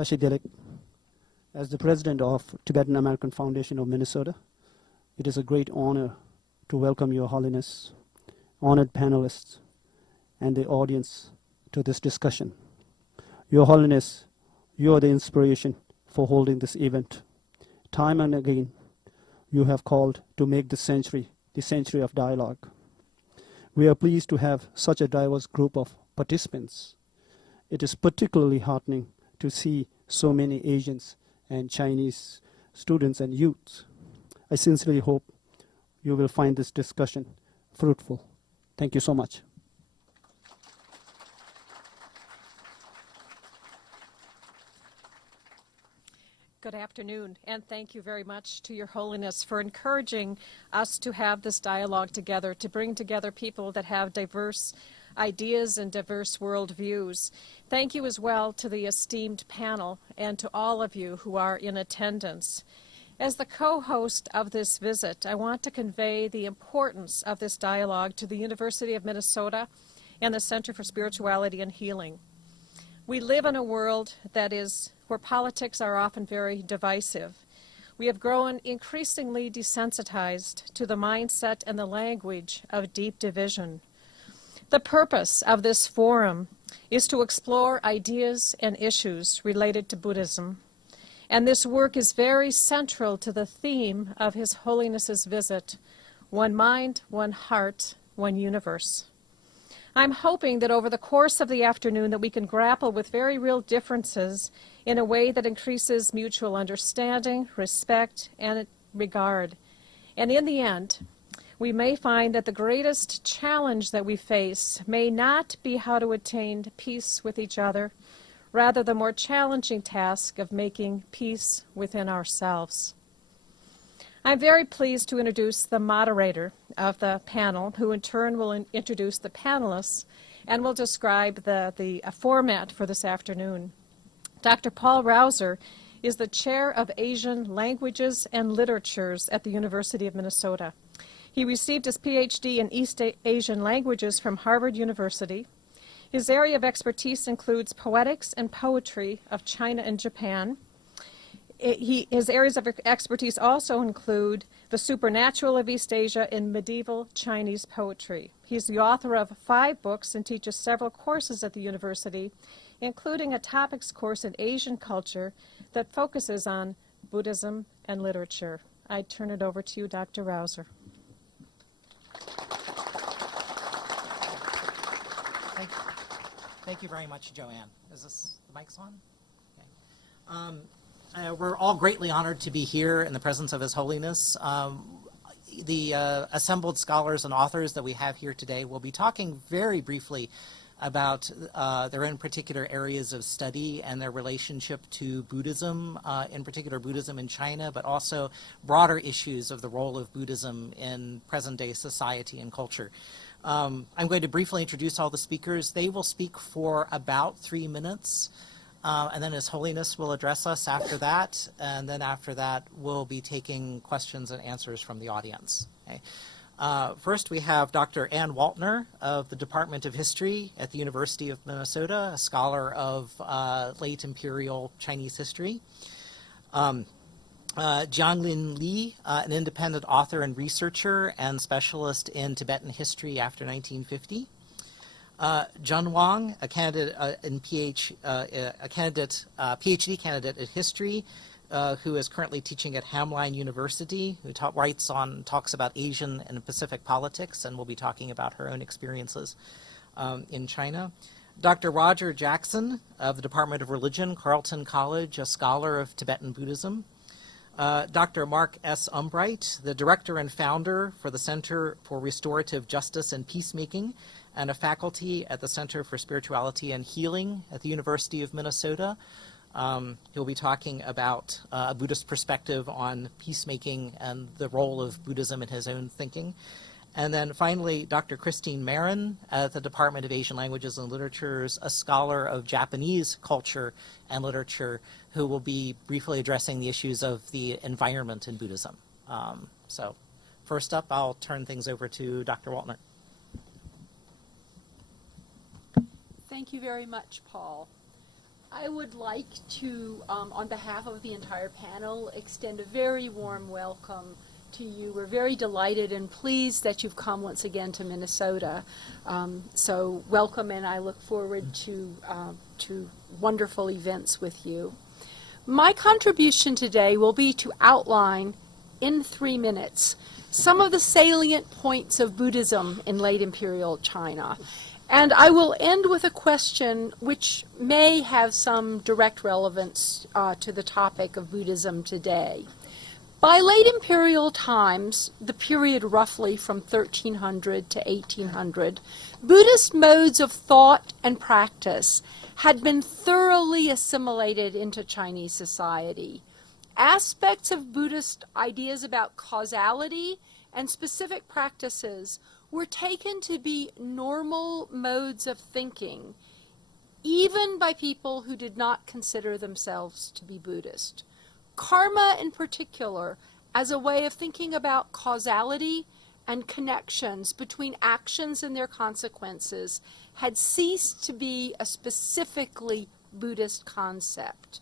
Kashi Dilek. As the president of Tibetan American Foundation of Minnesota, it is a great honor to welcome Your Holiness, honored panelists, and the audience to this discussion. Your Holiness, you are the inspiration for holding this event. Time and again, you have called to make this century the century of dialogue. We are pleased to have such a diverse group of participants. It is particularly heartening to see so many Asians and Chinese students and youths. I sincerely hope you will find this discussion fruitful. Thank you so much. Good afternoon, and thank you very much to Your Holiness for encouraging us to have this dialogue together, to bring together people that have diverse ideas and diverse worldviews. Thank you as well to the esteemed panel and to all of you who are in attendance. As the co-host of this visit, I want to convey the importance of this dialogue to the University of Minnesota and the Center for Spirituality and Healing. We live in a world that is where politics are often very divisive. We have grown increasingly desensitized to the mindset and the language of deep division. The purpose of this forum is to explore ideas and issues related to Buddhism, and this work is very central to the theme of His Holiness's visit, one mind, one heart, one universe. I'm hoping that over the course of the afternoon that we can grapple with very real differences in a way that increases mutual understanding, respect, and regard. And in the end, we may find that the greatest challenge that we face may not be how to attain peace with each other, rather the more challenging task of making peace within ourselves. I'm very pleased to introduce the moderator of the panel, who in turn will introduce the panelists and will describe the format for this afternoon. Dr. Paul Rauser is the Chair of Asian Languages and Literatures at the University of Minnesota. He received his PhD in East Asian languages from Harvard University. His area of expertise includes poetics and poetry of China and Japan. His areas of expertise also include the supernatural of East Asia and medieval Chinese poetry. He's the author of 5 books and teaches several courses at the university, including a topics course in Asian culture that focuses on Buddhism and literature. I turn it over to you, Dr. Rauser. Thank you very much, Joanne. Is this the mic's on? Okay. We're all greatly honored to be here in the presence of His Holiness. The assembled scholars and authors that we have here today will be talking very briefly about their own particular areas of study and their relationship to Buddhism, in particular Buddhism in China, but also broader issues of the role of Buddhism in present-day society and culture. I'm going to briefly introduce all the speakers. They will speak for about 3 minutes. And then His Holiness will address us after that, and then after that we'll be taking questions and answers from the audience. Okay. First we have Dr. Ann Waltner of the Department of History at the University of Minnesota, a scholar of late imperial Chinese history. Jianglin Li, an independent author and researcher and specialist in Tibetan history after 1950. Jun Wang, a candidate PhD candidate in history, who is currently teaching at Hamline University, who talks about Asian and Pacific politics, and will be talking about her own experiences in China. Dr. Roger Jackson of the Department of Religion, Carleton College, a scholar of Tibetan Buddhism. Dr. Mark S. Umbright, the director and founder for the Center for Restorative Justice and Peacemaking, and a faculty at the Center for Spirituality and Healing at the University of Minnesota. He'll be talking about a Buddhist perspective on peacemaking and the role of Buddhism in his own thinking. And then finally, Dr. Christine Marin at the Department of Asian Languages and Literatures, a scholar of Japanese culture and literature, who will be briefly addressing the issues of the environment in Buddhism. So first up, I'll turn things over to Dr. Waltner. Thank you very much, Paul. I would like to, on behalf of the entire panel, extend a very warm welcome to you. We're very delighted and pleased that you've come once again to Minnesota. So welcome, and I look forward to wonderful events with you. My contribution today will be to outline in 3 minutes some of the salient points of Buddhism in late imperial China. And I will end with a question which may have some direct relevance to the topic of Buddhism today. By late imperial times, the period roughly from 1300 to 1800, Buddhist modes of thought and practice had been thoroughly assimilated into Chinese society. Aspects of Buddhist ideas about causality and specific practices were taken to be normal modes of thinking, even by people who did not consider themselves to be Buddhist. Karma, in particular, as a way of thinking about causality and connections between actions and their consequences, had ceased to be a specifically Buddhist concept.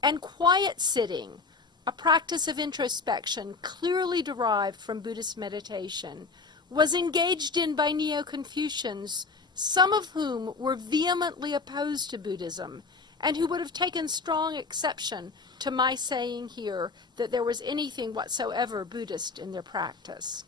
And quiet sitting, a practice of introspection clearly derived from Buddhist meditation, was engaged in by Neo-Confucians, some of whom were vehemently opposed to Buddhism, and who would have taken strong exception to my saying here that there was anything whatsoever Buddhist in their practice.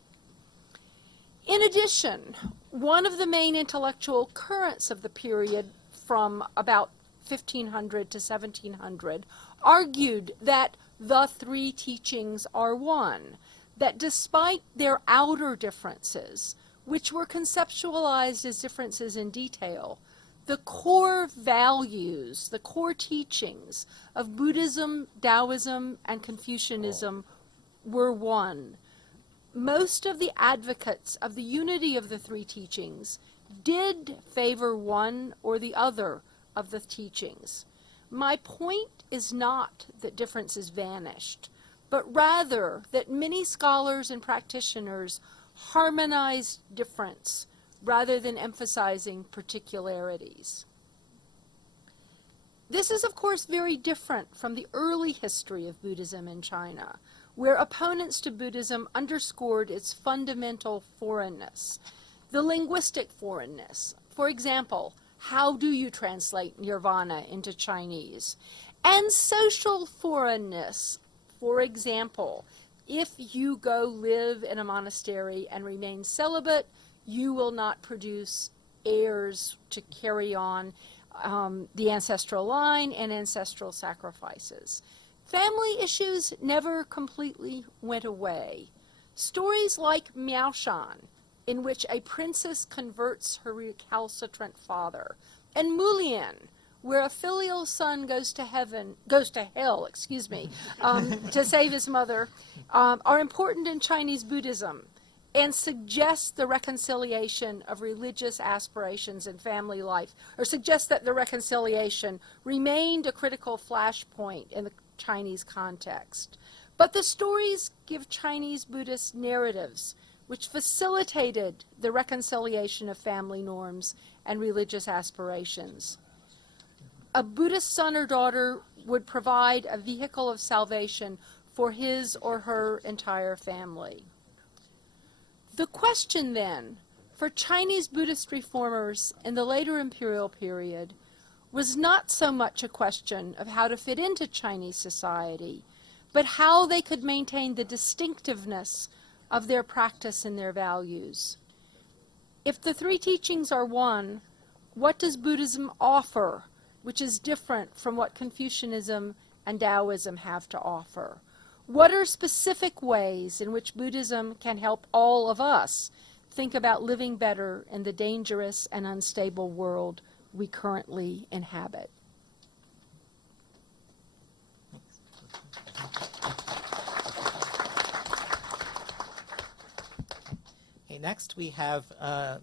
In addition, one of the main intellectual currents of the period from about 1500 to 1700 argued that the 3 teachings are one, that despite their outer differences, which were conceptualized as differences in detail, the core values, the core teachings of Buddhism, Taoism, and Confucianism were one. Most of the advocates of the unity of the 3 teachings did favor one or the other of the teachings. My point is not that differences vanished, but rather that many scholars and practitioners harmonized difference rather than emphasizing particularities. This is, of course, very different from the early history of Buddhism in China, where opponents to Buddhism underscored its fundamental foreignness, the linguistic foreignness. For example, how do you translate nirvana into Chinese? And social foreignness. For example, if you go live in a monastery and remain celibate, you will not produce heirs to carry on the ancestral line and ancestral sacrifices. Family issues never completely went away. Stories like Miaoshan, in which a princess converts her recalcitrant father, and Mulian, where a filial son goes to hell, to save his mother, are important in Chinese Buddhism and suggest the reconciliation of religious aspirations and family life, or suggest that the reconciliation remained a critical flashpoint in the Chinese context. But the stories give Chinese Buddhist narratives which facilitated the reconciliation of family norms and religious aspirations. A Buddhist son or daughter would provide a vehicle of salvation for his or her entire family. The question then for Chinese Buddhist reformers in the later imperial period was not so much a question of how to fit into Chinese society, but how they could maintain the distinctiveness of their practice and their values. If the 3 teachings are one, what does Buddhism offer, which is different from what Confucianism and Taoism have to offer? What are specific ways in which Buddhism can help all of us think about living better in the dangerous and unstable world we currently inhabit? Okay, next we have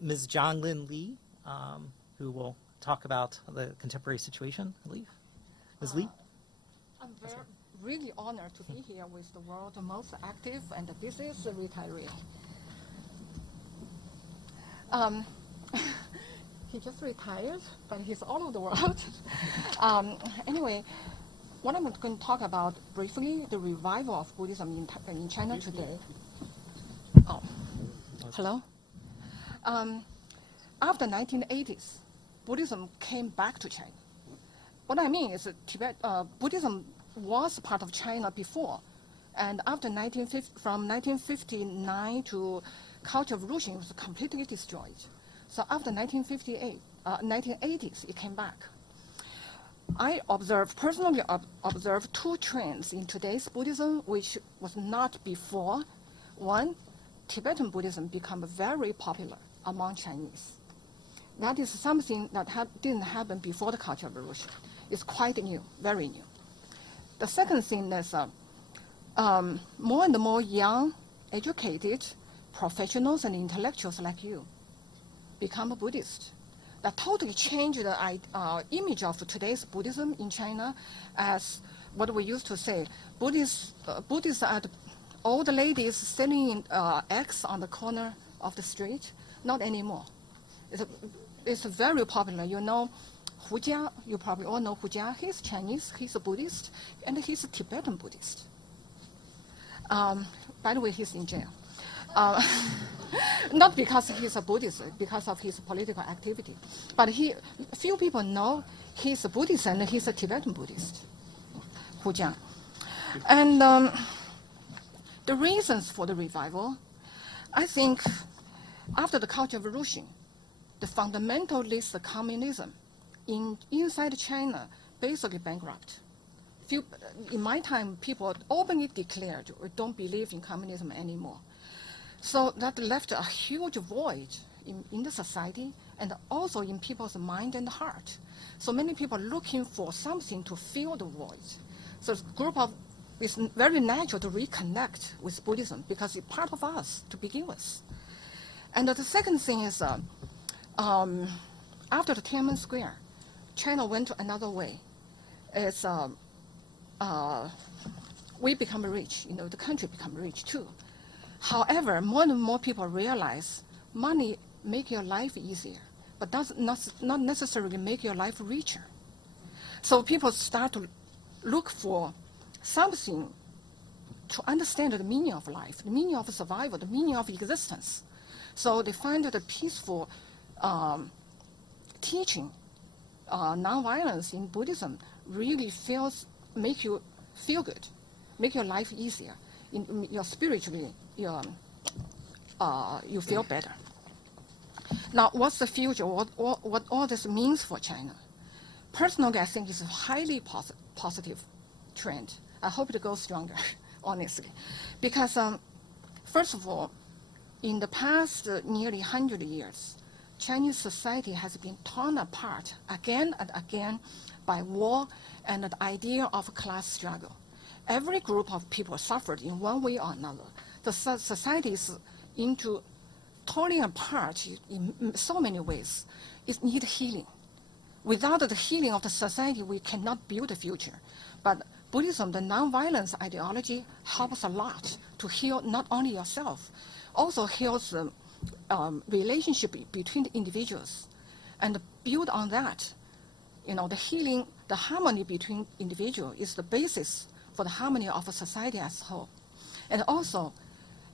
Ms. Jianglin Li, who will talk about the contemporary situation, I believe. Ms. Li? I'm really honored to be here with the world's most active and busiest retiree. he just retired, but he's all over the world. Anyway, what I'm going to talk about briefly, the revival of Buddhism in China today. Oh, hello? After 1980s, Buddhism came back to China. What I mean is that Buddhism was part of China before, and after from 1959 to Cultural Revolution, it was completely destroyed. So after 1980s, it came back. I personally observed two trends in today's Buddhism, which was not before. One, Tibetan Buddhism became very popular among Chinese. That is something that didn't happen before the Cultural Revolution. It's quite new, very new. The second thing is more and more young, educated professionals and intellectuals like you become a Buddhist. That totally changed the image of today's Buddhism in China as what we used to say, Buddhists are the old ladies selling eggs on the corner of the street. Not anymore. It's very popular. You know, Hu Jia, you probably all know Hu Jia. He's Chinese, he's a Buddhist, and he's a Tibetan Buddhist. By the way, he's in jail. Not because he's a Buddhist, because of his political activity. But few people know he's a Buddhist and he's a Tibetan Buddhist, Hu Jia. And the reasons for the revival, I think after the Cultural Revolution, the fundamentalist communism inside China basically bankrupt. In my time, people openly declared we don't believe in communism anymore. So that left a huge void in the society and also in people's mind and heart. So many people looking for something to fill the void. So it's very natural to reconnect with Buddhism because it's part of us to begin with. And the second thing is after the Tiananmen Square, China went another way. It's we become rich, the country become rich too. However, more and more people realize money make your life easier, but does not necessarily make your life richer. So people start to look for something to understand the meaning of life, the meaning of survival, the meaning of existence. So they find that the peaceful teaching, nonviolence in Buddhism really make you feel good, make your life easier. Spiritually, you feel better. Now, what's the future? What all this means for China? Personally, I think it's a highly positive trend. I hope it goes stronger, honestly. Because, first of all, in the past nearly 100 years, Chinese society has been torn apart again and again by war and the idea of class struggle. Every group of people suffered in one way or another. The society is torn apart in so many ways. It needs healing. Without the healing of the society, we cannot build a future. But Buddhism, the nonviolence ideology, helps a lot to heal not only yourself, also heals the relationship between the individuals. And build on that, the healing, the harmony between individuals is the basis for the harmony of a society as a whole. And also,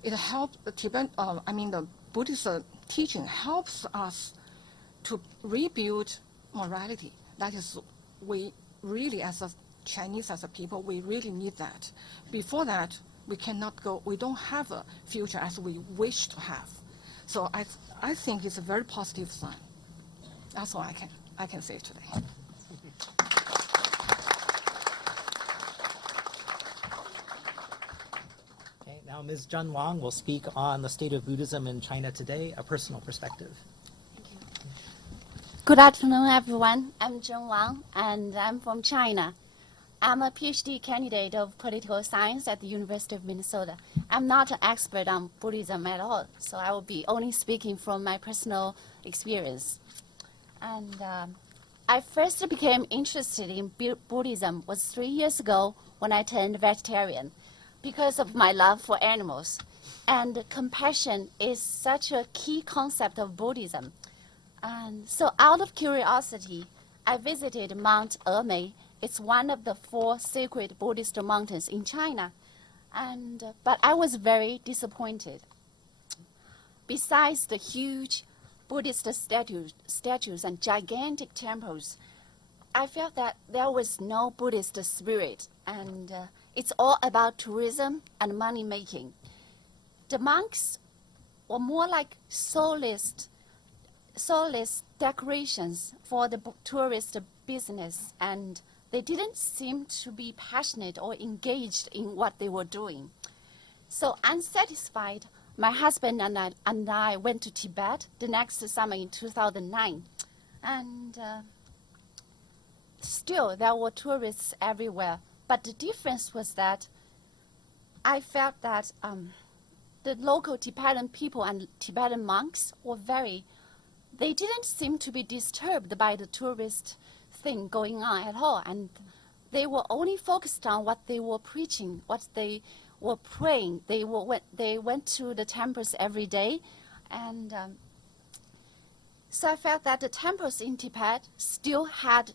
it helps the Buddhist teaching helps us to rebuild morality. That is, we really, as a Chinese, as a people, we really need that. Before that, we don't have a future as we wish to have. So I think it's a very positive sign. That's all I can say today. Now, Ms. Zhen Wang will speak on the state of Buddhism in China today, a personal perspective. Thank you. Good afternoon, everyone. I'm Zhen Wang, and I'm from China. I'm a PhD candidate of political science at the University of Minnesota. I'm not an expert on Buddhism at all, so I will be only speaking from my personal experience. And I first became interested in Buddhism was 3 years ago when I turned vegetarian, because of my love for animals. And compassion is such a key concept of Buddhism. And so out of curiosity, I visited Mount Emei. It's one of the 4 sacred Buddhist mountains in China. But I was very disappointed. Besides the huge Buddhist statues and gigantic temples, I felt that there was no Buddhist spirit, and it's all about tourism and money making. The monks were more like soulless decorations for the tourist business, and they didn't seem to be passionate or engaged in what they were doing. So unsatisfied, my husband and I went to Tibet the next summer in 2009. And still, there were tourists everywhere. But the difference was that I felt that the local Tibetan people and Tibetan monks were they didn't seem to be disturbed by the tourist thing going on at all. And they were only focused on what they were preaching, what they were praying. They went to the temples every day. And so I felt that the temples in Tibet still had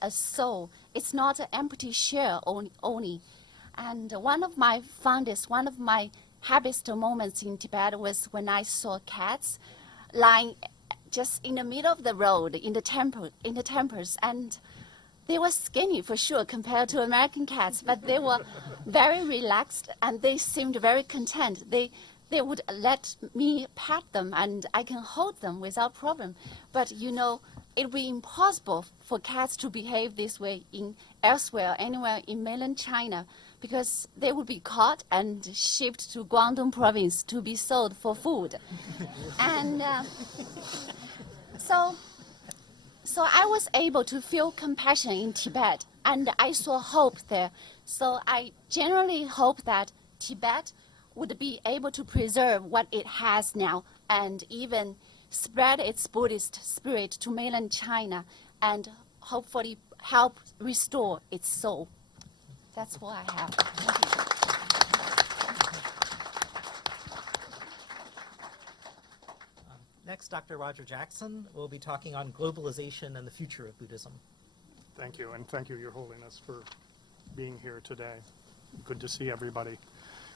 a soul. It's not an empty shell only. And one of my happiest moments in Tibet was when I saw cats lying just in the middle of the road in the temples, and they were skinny for sure compared to American cats, but they were very relaxed and they seemed very content. They would let me pet them and I can hold them without problem. But you know, it would be impossible for cats to behave this way elsewhere, anywhere in mainland China, because they would be caught and shipped to Guangdong province to be sold for food. And so I was able to feel compassion in Tibet, and I saw hope there. So I generally hope that Tibet would be able to preserve what it has now and even spread its Buddhist spirit to mainland China and hopefully help restore its soul. That's what I have. Thank you. Next, Dr. Roger Jackson will be talking on globalization and the future of Buddhism. Thank you, and thank you, Your Holiness, for being here today. Good to see everybody.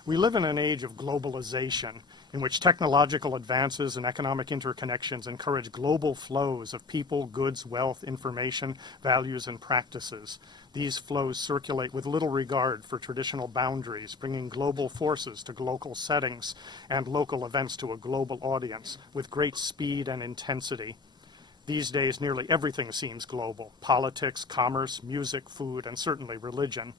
We live in an age of globalization in which technological advances and economic interconnections encourage global flows of people, goods, wealth, information, values, and practices. These flows circulate with little regard for traditional boundaries, bringing global forces to local settings and local events to a global audience with great speed and intensity. These days, nearly everything seems global: politics, commerce, music, food, and certainly religion.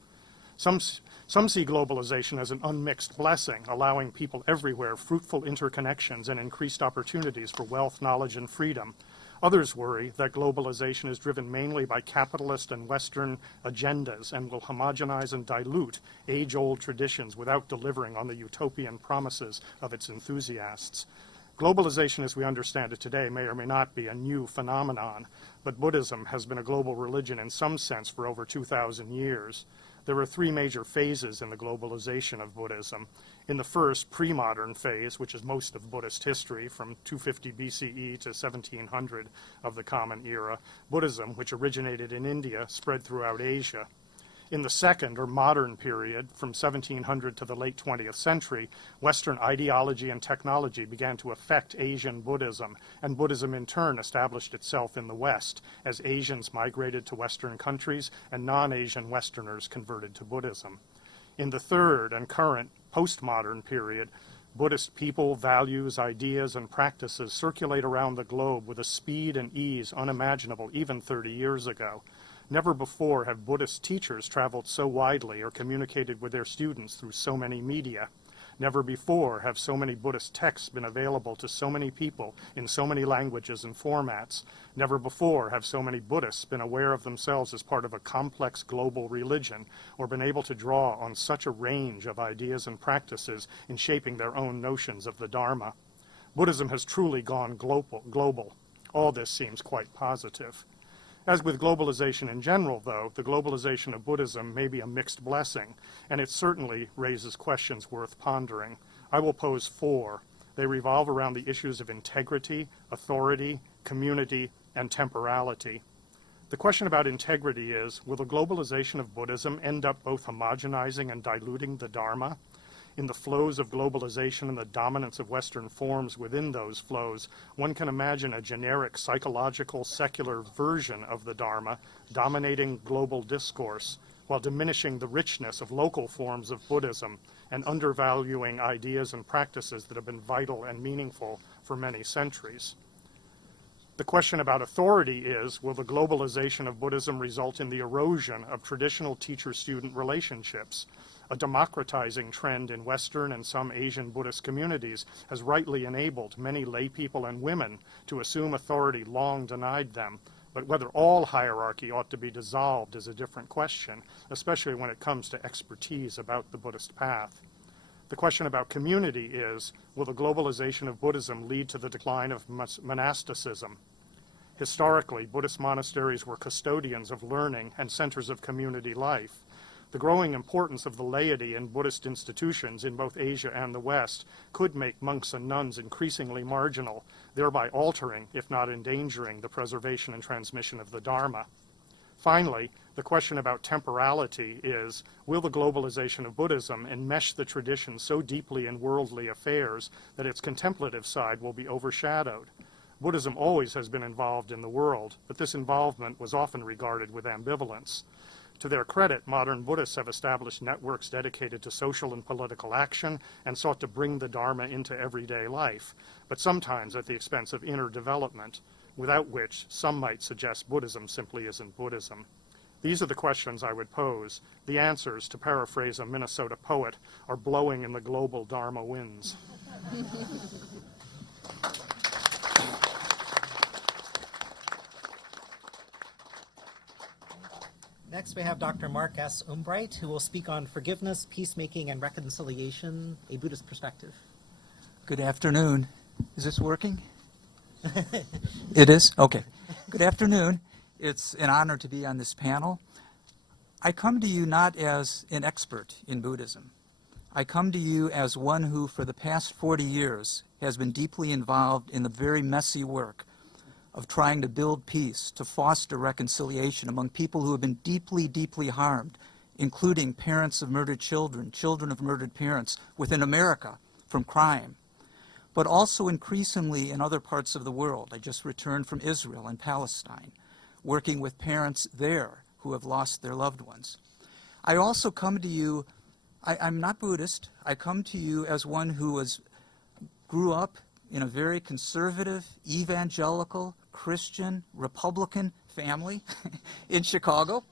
Some see globalization as an unmixed blessing, allowing people everywhere fruitful interconnections and increased opportunities for wealth, knowledge, and freedom. Others worry that globalization is driven mainly by capitalist and Western agendas and will homogenize and dilute age-old traditions without delivering on the utopian promises of its enthusiasts. Globalization as we understand it today may or may not be a new phenomenon, but Buddhism has been a global religion in some sense for over 2,000 years. There are 3 major phases in the globalization of Buddhism. In the first, pre-modern phase, which is most of Buddhist history, from 250 BCE to 1700 of the Common Era, Buddhism, which originated in India, spread throughout Asia. In the second, or modern period, from 1700 to the late 20th century, Western ideology and technology began to affect Asian Buddhism, and Buddhism in turn established itself in the West as Asians migrated to Western countries and non-Asian Westerners converted to Buddhism. In the third and current postmodern period, Buddhist people, values, ideas, and practices circulate around the globe with a speed and ease unimaginable even 30 years ago. Never before have Buddhist teachers traveled so widely or communicated with their students through so many media. Never before have so many Buddhist texts been available to so many people in so many languages and formats. Never before have so many Buddhists been aware of themselves as part of a complex global religion or been able to draw on such a range of ideas and practices in shaping their own notions of the Dharma. Buddhism has truly gone global. All this seems quite positive. As with globalization in general, though, the globalization of Buddhism may be a mixed blessing, and it certainly raises questions worth pondering. I will pose 4. They revolve around the issues of integrity, authority, community, and temporality. The question about integrity is, will the globalization of Buddhism end up both homogenizing and diluting the Dharma? In the flows of globalization and the dominance of Western forms within those flows, one can imagine a generic psychological secular version of the Dharma dominating global discourse, while diminishing the richness of local forms of Buddhism and undervaluing ideas and practices that have been vital and meaningful for many centuries. The question about authority is, will the globalization of Buddhism result in the erosion of traditional teacher-student relationships? A democratizing trend in Western and some Asian Buddhist communities has rightly enabled many lay people and women to assume authority long denied them. But whether all hierarchy ought to be dissolved is a different question, especially when it comes to expertise about the Buddhist path. The question about community is, will the globalization of Buddhism lead to the decline of monasticism? Historically, Buddhist monasteries were custodians of learning and centers of community life. The growing importance of the laity in Buddhist institutions in both Asia and the West could make monks and nuns increasingly marginal, thereby altering, if not endangering, the preservation and transmission of the Dharma. Finally, the question about temporality is, will the globalization of Buddhism enmesh the tradition so deeply in worldly affairs that its contemplative side will be overshadowed? Buddhism always has been involved in the world, but this involvement was often regarded with ambivalence. To their credit, modern Buddhists have established networks dedicated to social and political action and sought to bring the Dharma into everyday life, but sometimes at the expense of inner development, without which some might suggest Buddhism simply isn't Buddhism. These are the questions I would pose. The answers, to paraphrase a Minnesota poet, are blowing in the global Dharma winds. Next, we have Dr. Mark S. Umbright, who will speak on forgiveness, peacemaking, and reconciliation, a Buddhist perspective. Good afternoon. Is this working? It is? Okay. Good afternoon. It's an honor to be on this panel. I come to you not as an expert in Buddhism. I come to you as one who, for the past 40 years, has been deeply involved in the very messy work of trying to build peace, to foster reconciliation among people who have been deeply, deeply harmed, including parents of murdered children, children of murdered parents within America from crime, but also increasingly in other parts of the world. I just returned from Israel and Palestine, working with parents there who have lost their loved ones. I also come to you, I'm not Buddhist, I come to you as one who grew up in a very conservative, evangelical, Christian, Republican family in Chicago,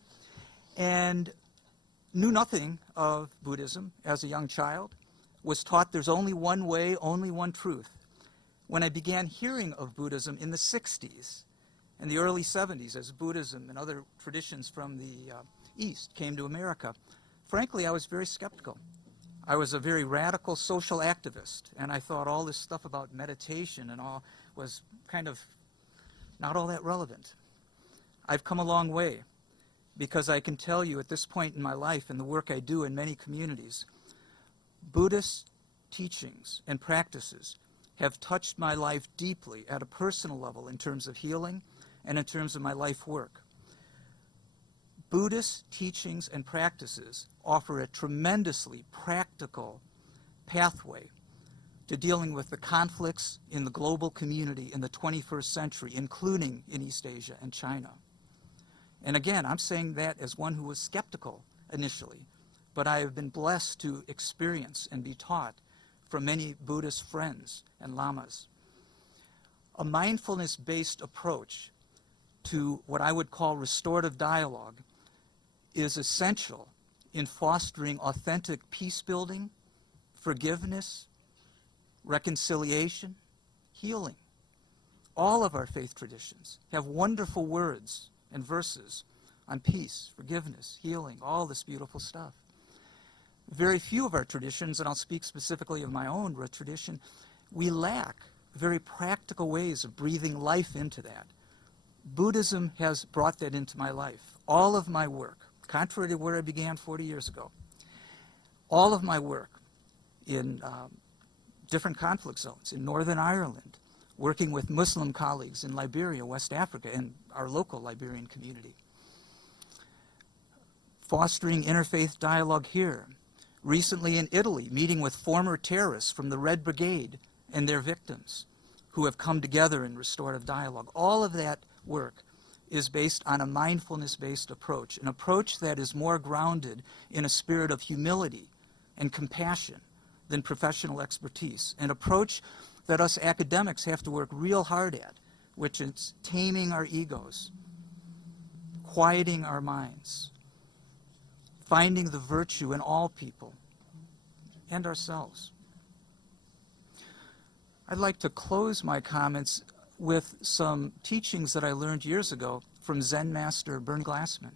and knew nothing of Buddhism as a young child, was taught there's only one way, only one truth. When I began hearing of Buddhism in the 60s and the early 70s as Buddhism and other traditions from the East came to America, frankly, I was very skeptical. I was a very radical social activist, and I thought all this stuff about meditation and all was kind of not all that relevant. I've come a long way because I can tell you at this point in my life and the work I do in many communities, Buddhist teachings and practices have touched my life deeply at a personal level in terms of healing and in terms of my life work. Buddhist teachings and practices offer a tremendously practical pathway to dealing with the conflicts in the global community in the 21st century, including in East Asia and China. And again, I'm saying that as one who was skeptical initially, but I have been blessed to experience and be taught from many Buddhist friends and lamas. A mindfulness-based approach to what I would call restorative dialogue is essential in fostering authentic peace-building, forgiveness, reconciliation, healing. All of our faith traditions have wonderful words and verses on peace, forgiveness, healing, all this beautiful stuff. Very few of our traditions, and I'll speak specifically of my own tradition, we lack very practical ways of breathing life into that. Buddhism has brought that into my life. All of my work, contrary to where I began 40 years ago, all of my work in different conflict zones in Northern Ireland, working with Muslim colleagues in Liberia, West Africa, and our local Liberian community. Fostering interfaith dialogue here. Recently in Italy, meeting with former terrorists from the Red Brigade and their victims who have come together in restorative dialogue. All of that work is based on a mindfulness-based approach, an approach that is more grounded in a spirit of humility and compassion than professional expertise, an approach that us academics have to work real hard at, which is taming our egos, quieting our minds, finding the virtue in all people and ourselves. I'd like to close my comments with some teachings that I learned years ago from Zen master Bernd Glassman,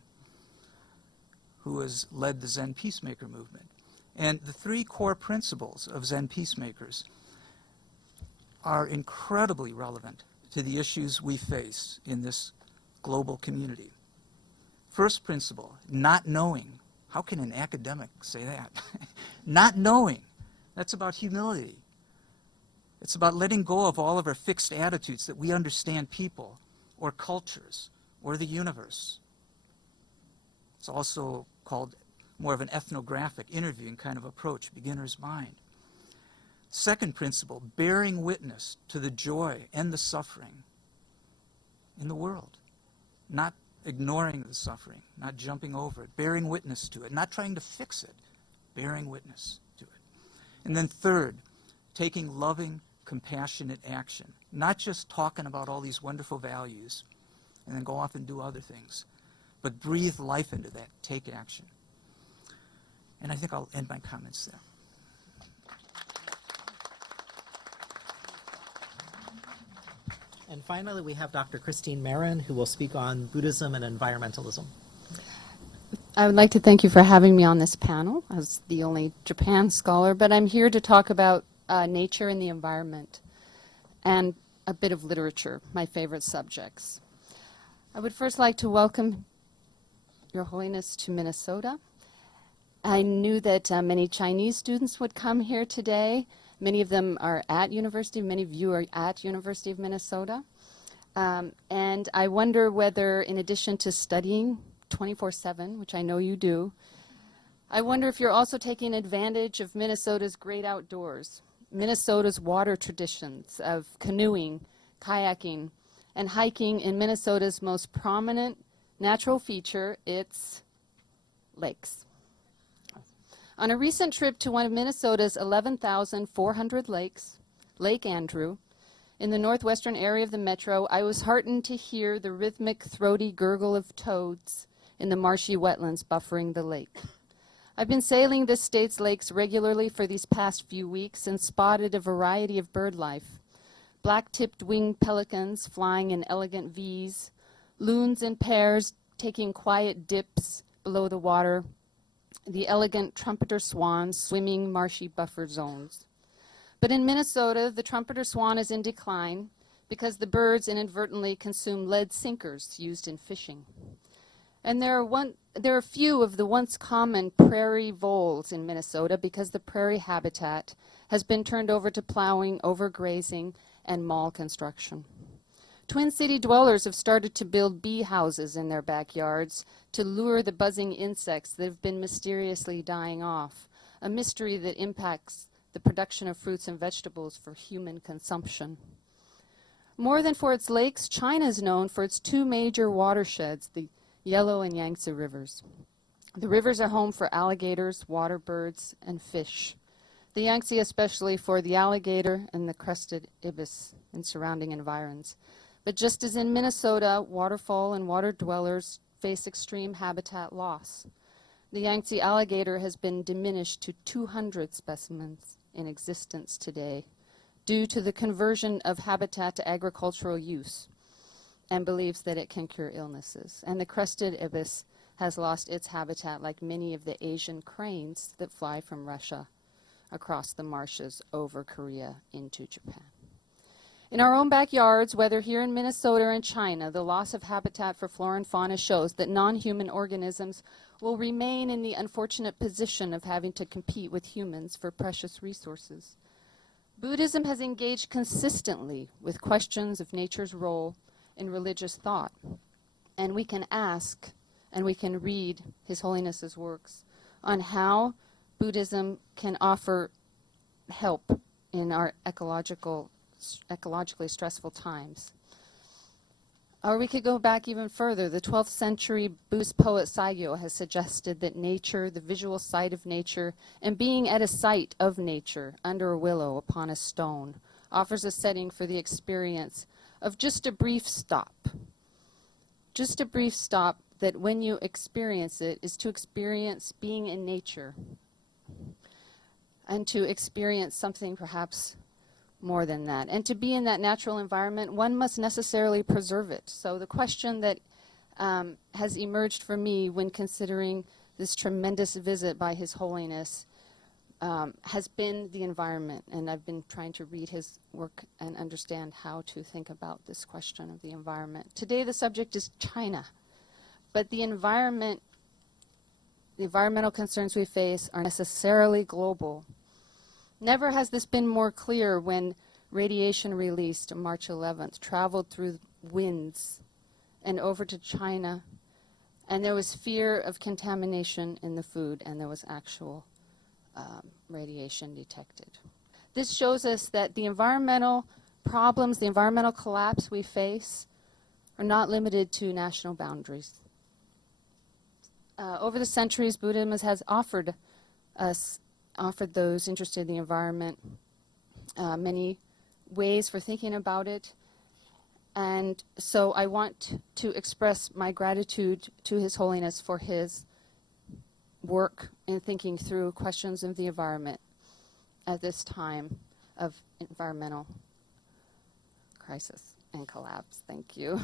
who has led the Zen peacemaker movement. And the three core principles of Zen peacemakers are incredibly relevant to the issues we face in this global community. First principle, not knowing. How can an academic say that? Not knowing. That's about humility. It's about letting go of all of our fixed attitudes that we understand people or cultures or the universe. It's also called more of an ethnographic, interviewing kind of approach, beginner's mind. Second principle, bearing witness to the joy and the suffering in the world. Not ignoring the suffering, not jumping over it, bearing witness to it, not trying to fix it, bearing witness to it. And then third, taking loving, compassionate action, not just talking about all these wonderful values and then go off and do other things, but breathe life into that, take action. And I think I'll end my comments there. And finally, we have Dr. Christine Marin, who will speak on Buddhism and environmentalism. I would like to thank you for having me on this panel as the only Japan scholar, but I'm here to talk about nature and the environment and a bit of literature, my favorite subjects. I would first like to welcome Your Holiness to Minnesota. I knew that many Chinese students would come here today. Many of them are at university, many of you are at University of Minnesota. And I wonder whether, in addition to studying 24/7, which I know you do, I wonder if you're also taking advantage of Minnesota's great outdoors, Minnesota's water traditions of canoeing, kayaking, and hiking in Minnesota's most prominent natural feature, its lakes. On a recent trip to one of Minnesota's 11,400 lakes, Lake Andrew, in the northwestern area of the metro, I was heartened to hear the rhythmic, throaty gurgle of toads in the marshy wetlands buffering the lake. I've been sailing this state's lakes regularly for these past few weeks and spotted a variety of bird life. Black-tipped winged pelicans flying in elegant V's, loons in pairs taking quiet dips below the water, the elegant trumpeter swans swimming marshy buffer zones. But in Minnesota, the trumpeter swan is in decline because the birds inadvertently consume lead sinkers used in fishing. And there are few of the once common prairie voles in Minnesota because the prairie habitat has been turned over to plowing, overgrazing, and mall construction. Twin City dwellers have started to build bee houses in their backyards to lure the buzzing insects that have been mysteriously dying off, a mystery that impacts the production of fruits and vegetables for human consumption. More than for its lakes, China is known for its two major watersheds, the Yellow and Yangtze Rivers. The rivers are home for alligators, water birds, and fish. The Yangtze especially for the alligator and the crested ibis in surrounding environs. But just as in Minnesota, waterfall and water dwellers face extreme habitat loss. The Yangtze alligator has been diminished to 200 specimens in existence today due to the conversion of habitat to agricultural use, and believes that it can cure illnesses. And the crested ibis has lost its habitat like many of the Asian cranes that fly from Russia across the marshes over Korea into Japan. In our own backyards, whether here in Minnesota or in China, the loss of habitat for flora and fauna shows that non-human organisms will remain in the unfortunate position of having to compete with humans for precious resources. Buddhism has engaged consistently with questions of nature's role in religious thought. And we can ask, and we can read His Holiness's works on how Buddhism can offer help in our ecologically stressful times. Or we could go back even further. The 12th century Buddhist poet Saigyo has suggested that nature, the visual sight of nature, and being at a site of nature, under a willow, upon a stone, offers a setting for the experience of just a brief stop. Just a brief stop that when you experience it is to experience being in nature and to experience something perhaps more than that. And to be in that natural environment, one must necessarily preserve it. So the question that has emerged for me when considering this tremendous visit by His Holiness has been the environment. And I've been trying to read his work and understand how to think about this question of the environment. Today the subject is China. But the environmental concerns we face are necessarily global. Never has this been more clear when radiation released on March 11th traveled through winds and over to China, and there was fear of contamination in the food, and there was actual radiation detected. This shows us that the environmental problems, the environmental collapse we face, are not limited to national boundaries. Over the centuries, Buddhism has offered those interested in the environment many ways for thinking about it. And so I want to express my gratitude to His Holiness for his work in thinking through questions of the environment at this time of environmental crisis and collapse. Thank you.